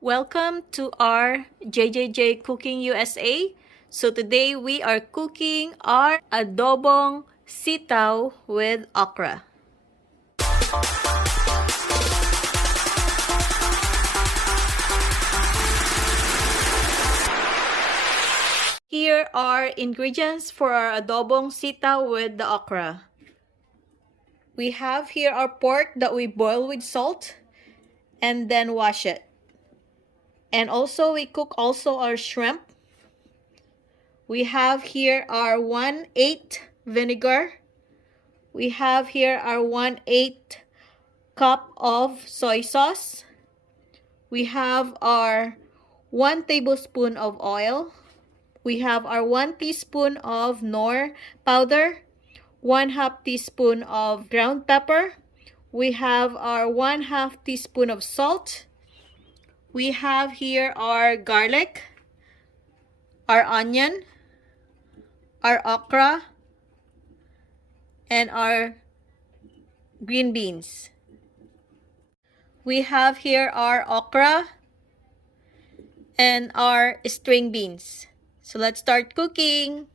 Welcome to our JJJ Cooking USA. So today we are cooking our adobong sitaw with okra. Here are ingredients for our adobong sitaw with the okra. We have here our pork that we boil with salt and then wash it. And also we cook also our shrimp. We have here our 1/8 vinegar. We have here our 1/8 cup of soy sauce. We have our 1 tablespoon of oil. We have our 1 teaspoon of Knorr powder, 1/2 teaspoon of ground pepper. We have our 1/2 teaspoon of salt. We have here our garlic, our onion, our okra, and our green beans. We have here our okra and our string beans. So let's start cooking.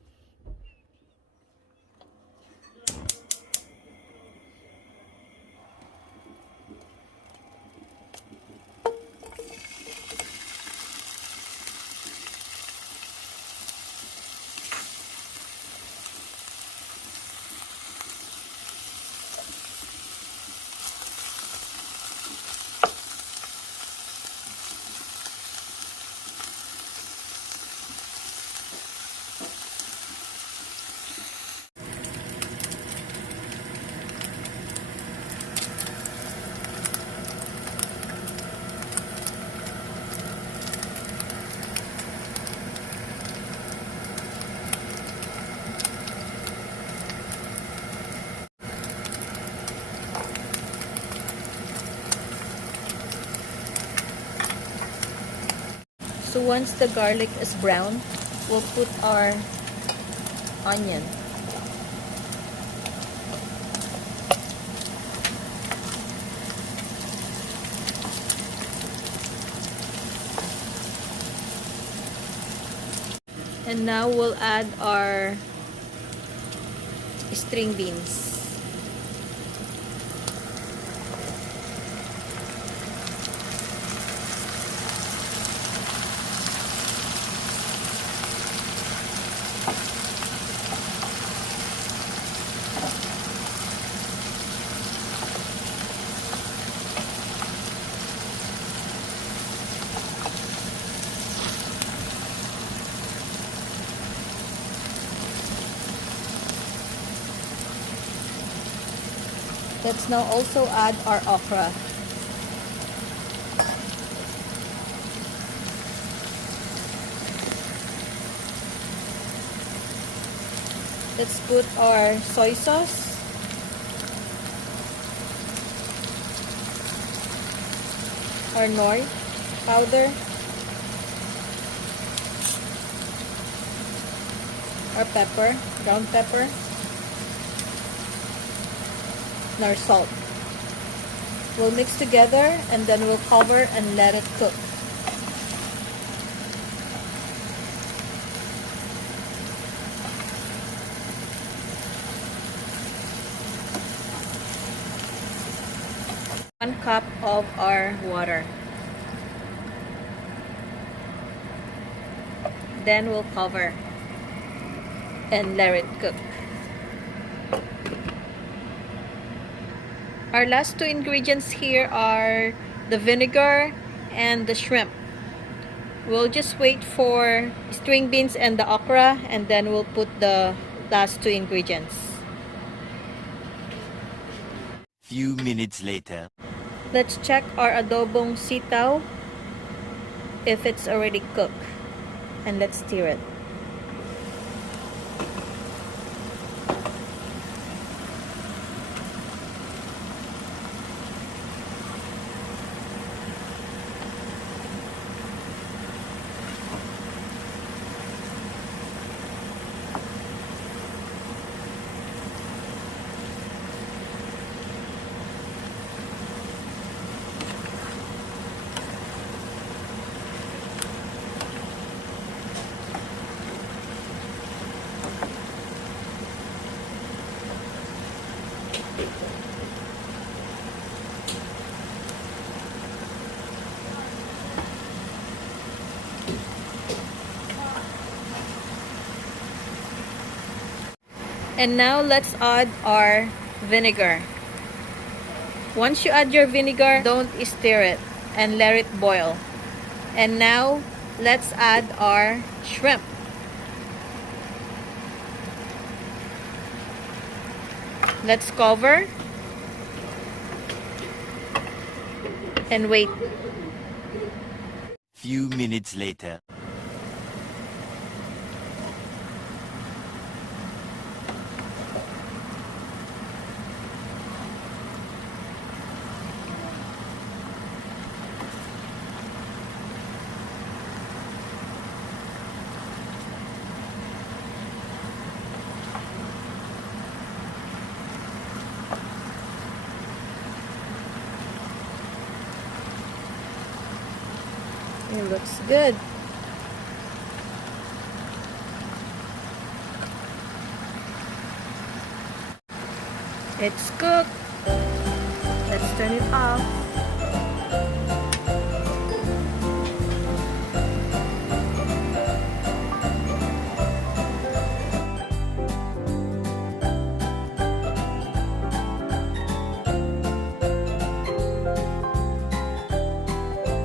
So once the garlic is brown, we'll put our onion. And now we'll add our string beans. Let's now also add our okra. Let's put our soy sauce. Our Knorr powder. Our pepper, ground pepper. And our salt. We'll mix together and then we'll cover and let it cook. One cup of our water. Then we'll cover and let it cook. Our last two ingredients here are the vinegar and the shrimp. We'll just wait for string beans and the okra and then we'll put the last two ingredients. Few minutes later. Let's check our adobong sitaw if it's already cooked. And let's stir it. And now let's add our vinegar. Once you add your vinegar, don't stir it and let it boil. And now let's add our shrimp. Let's cover and wait. Few minutes later. It looks good. It's cooked. Let's turn it off.